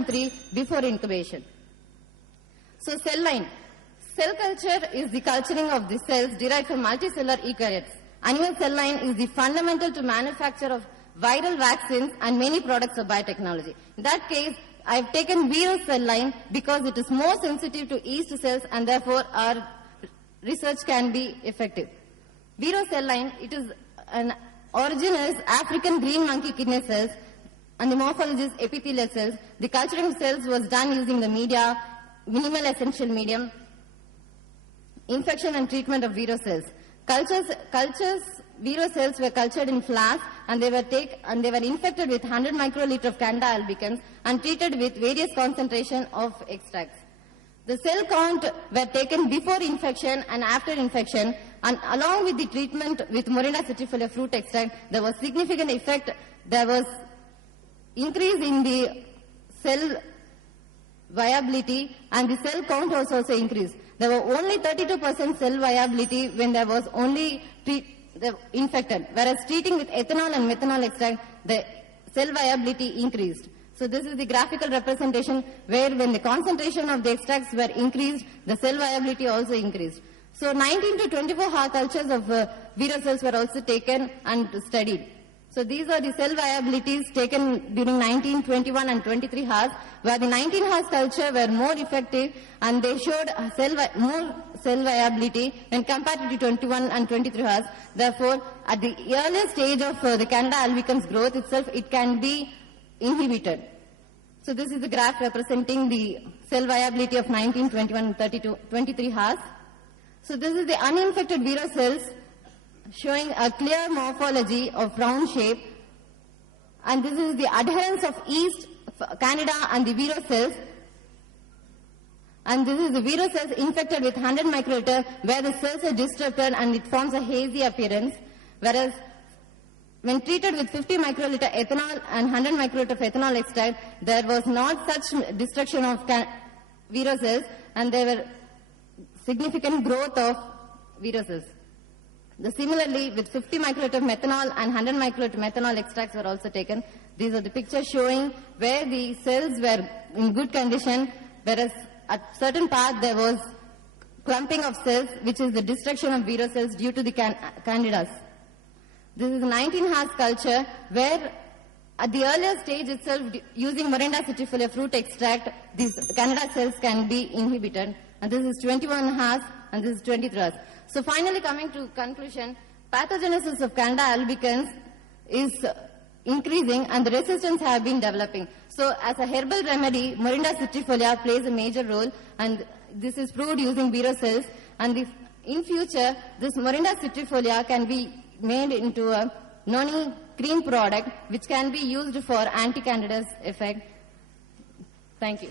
and 3 before incubation. So cell line. Cell culture is the culturing of the cells derived from multicellular eukaryotes. Animal cell line is the fundamental to manufacture of viral vaccines and many products of biotechnology. In that case, I've taken Vero cell line because it is more sensitive to yeast cells and therefore our research can be effective. Vero cell line, it is an origin is African green monkey kidney cells and the morphology is epithelial cells. The culturing of cells was done using the media, minimal essential medium, infection and treatment of Vero cells. Cultures Vero cells were cultured in flasks and they were infected with 100 microliter of Candida albicans and treated with various concentration of extracts. The cell count were taken before infection and after infection, and along with the treatment with Morinda citrifolia fruit extract, there was significant effect. There was increase in the cell viability and the cell count was also increased. There were only 32% cell viability when there was only infected, whereas treating with ethanol and methanol extract, the cell viability increased. So this is the graphical representation where when the concentration of the extracts were increased, the cell viability also increased. So 19 to 24 hour cultures of Vero cells were also taken and studied. So these are the cell viabilities taken during 19, 21 and 23 hours, where the 19 hours culture were more effective and they showed more cell viability when compared to 21 and 23 hours. Therefore, at the earlier stage of the Candida albicans growth itself, it can be inhibited. So this is the graph representing the cell viability of 19, 21 and 23 hours. So this is the uninfected Vero cells showing a clear morphology of round shape, and this is the adherence of yeast, Candida and the Vero cells, and this is the Vero cells infected with 100 microliter where the cells are disrupted and it forms a hazy appearance, whereas when treated with 50 microliter ethanol and 100 microliter of ethanol extract, there was not such destruction of Vero cells and there were significant growth of Vero cells. Similarly, with 50 microliter of methanol and 100 microliter methanol extracts were also taken. These are the pictures showing where the cells were in good condition, whereas at certain part there was clumping of cells, which is the destruction of Vero cells due to the candidas. This is a 19 hours culture where at the earlier stage itself, using Morinda citrifolia fruit extract, these Candida cells can be inhibited. And this is 21 hours and this is 23 hours. So finally coming to conclusion, pathogenesis of Candida albicans is increasing and the resistance have been developing. So as a herbal remedy, Morinda citrifolia plays a major role and this is proved using Vero cells, and in future this Morinda citrifolia can be made into a noni cream product which can be used for anti-candidase effect. Thank you.